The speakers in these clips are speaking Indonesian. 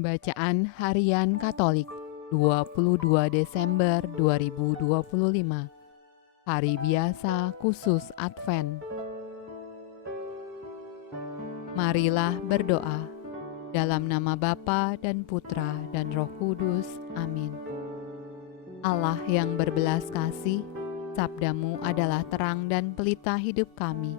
Bacaan Harian Katolik 22 Desember 2025. Hari biasa khusus Advent. Marilah berdoa dalam nama Bapa dan Putra dan Roh Kudus. Amin. Allah yang berbelas kasih, sabdamu adalah terang dan pelita hidup kami.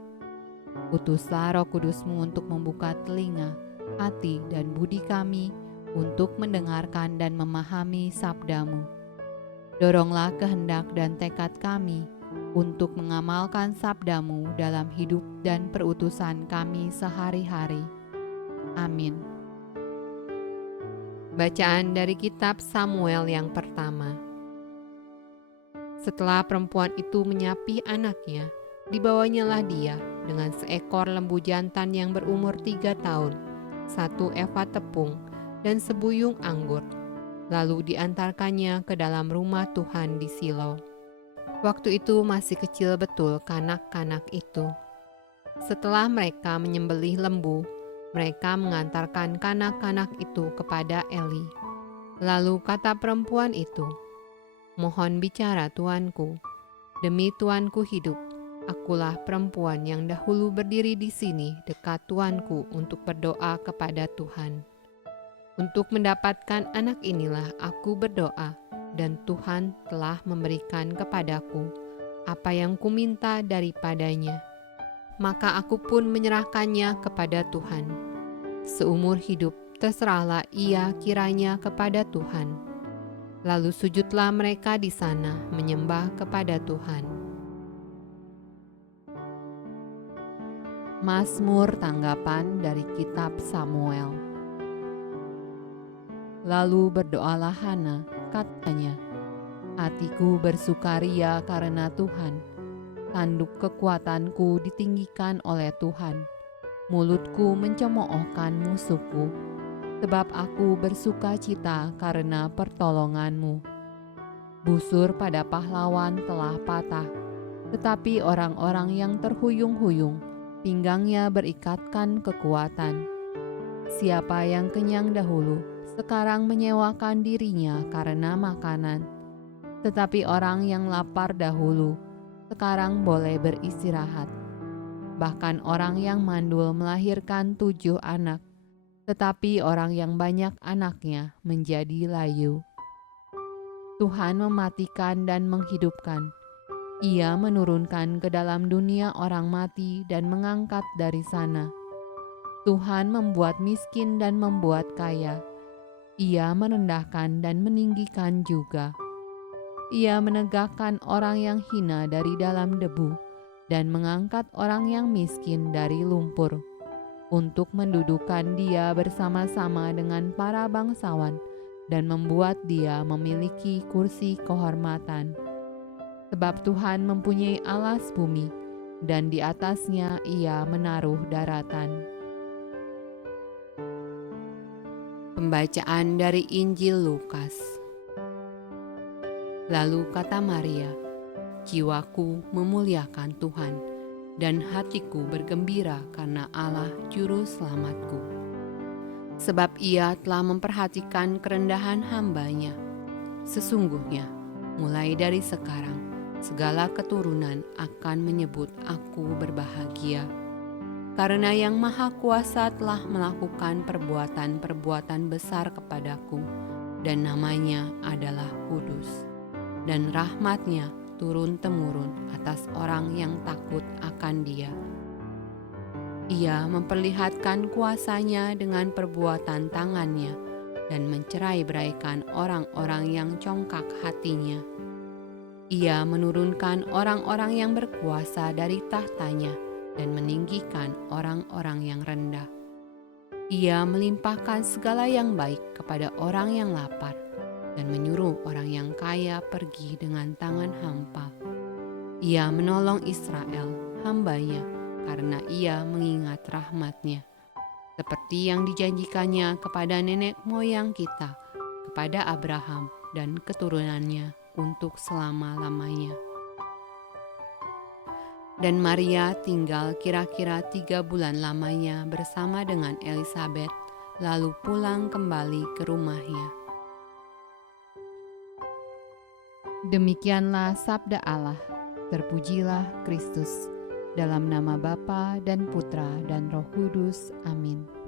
Utuslah Roh Kudusmu untuk membuka telinga, hati dan budi kami untuk mendengarkan dan memahami sabdamu. Doronglah kehendak dan tekad kami untuk mengamalkan sabdamu dalam hidup dan perutusan kami sehari-hari. Amin. Bacaan dari kitab Samuel yang pertama. Setelah perempuan itu menyapi anaknya, dibawanyalah dia dengan seekor lembu jantan yang berumur 3 tahun, 1 eva tepung, dan sebuyung anggur, lalu diantarkannya ke dalam rumah Tuhan di Silo. Waktu itu masih kecil betul kanak-kanak itu. Setelah mereka menyembelih lembu, mereka mengantarkan kanak-kanak itu kepada Eli. Lalu kata perempuan itu, "Mohon bicara tuanku, demi tuanku hidup, akulah perempuan yang dahulu berdiri di sini dekat tuanku untuk berdoa kepada Tuhan. Untuk mendapatkan anak inilah aku berdoa, dan Tuhan telah memberikan kepadaku apa yang kuminta daripadanya. Maka aku pun menyerahkannya kepada Tuhan. Seumur hidup terserahlah ia kiranya kepada Tuhan." Lalu sujudlah mereka di sana menyembah kepada Tuhan. Mazmur tanggapan dari kitab Samuel. Lalu berdoalah Hana, katanya, "Hatiku bersukaria karena Tuhan. Tanduk kekuatanku ditinggikan oleh Tuhan. Mulutku mencemoohkan musuhku, sebab aku bersuka cita karena pertolonganmu. Busur pada pahlawan telah patah, tetapi orang-orang yang terhuyung-huyung, pinggangnya berikatkan kekuatan. Siapa yang kenyang dahulu, sekarang menyewakan dirinya karena makanan. Tetapi orang yang lapar dahulu, sekarang boleh beristirahat. Bahkan orang yang mandul melahirkan 7 anak, tetapi orang yang banyak anaknya menjadi layu. Tuhan mematikan dan menghidupkan. Ia menurunkan ke dalam dunia orang mati dan mengangkat dari sana. Tuhan membuat miskin dan membuat kaya. Ia merendahkan dan meninggikan juga. Ia menegakkan orang yang hina dari dalam debu dan mengangkat orang yang miskin dari lumpur, untuk mendudukan dia bersama-sama dengan para bangsawan dan membuat dia memiliki kursi kehormatan. Sebab Tuhan mempunyai alas bumi, dan di atasnya ia menaruh daratan. Pembacaan dari Injil Lukas. Lalu kata Maria, "Jiwaku memuliakan Tuhan, dan hatiku bergembira karena Allah Juru Selamatku. Sebab ia telah memperhatikan kerendahan hamba-Nya. Sesungguhnya, mulai dari sekarang, segala keturunan akan menyebut aku berbahagia. Karena Yang Maha Kuasa telah melakukan perbuatan-perbuatan besar kepadaku, dan namanya adalah kudus. Dan rahmat-Nya turun-temurun atas orang yang takut akan Dia. Ia memperlihatkan kuasa-Nya dengan perbuatan tangan-Nya, dan mencerai-beraikan orang-orang yang congkak hatinya. Ia menurunkan orang-orang yang berkuasa dari tahtanya, dan meninggikan orang-orang yang rendah. Ia melimpahkan segala yang baik kepada orang yang lapar, dan menyuruh orang yang kaya pergi dengan tangan hampa. Ia menolong Israel, hamba-Nya, karena ia mengingat rahmat-Nya, seperti yang dijanjikannya kepada nenek moyang kita, kepada Abraham dan keturunannya untuk selama-lamanya." Dan Maria tinggal kira-kira 3 bulan lamanya bersama dengan Elisabet, lalu pulang kembali ke rumahnya. Demikianlah sabda Allah. Terpujilah Kristus. Dalam nama Bapa dan Putra dan Roh Kudus. Amin.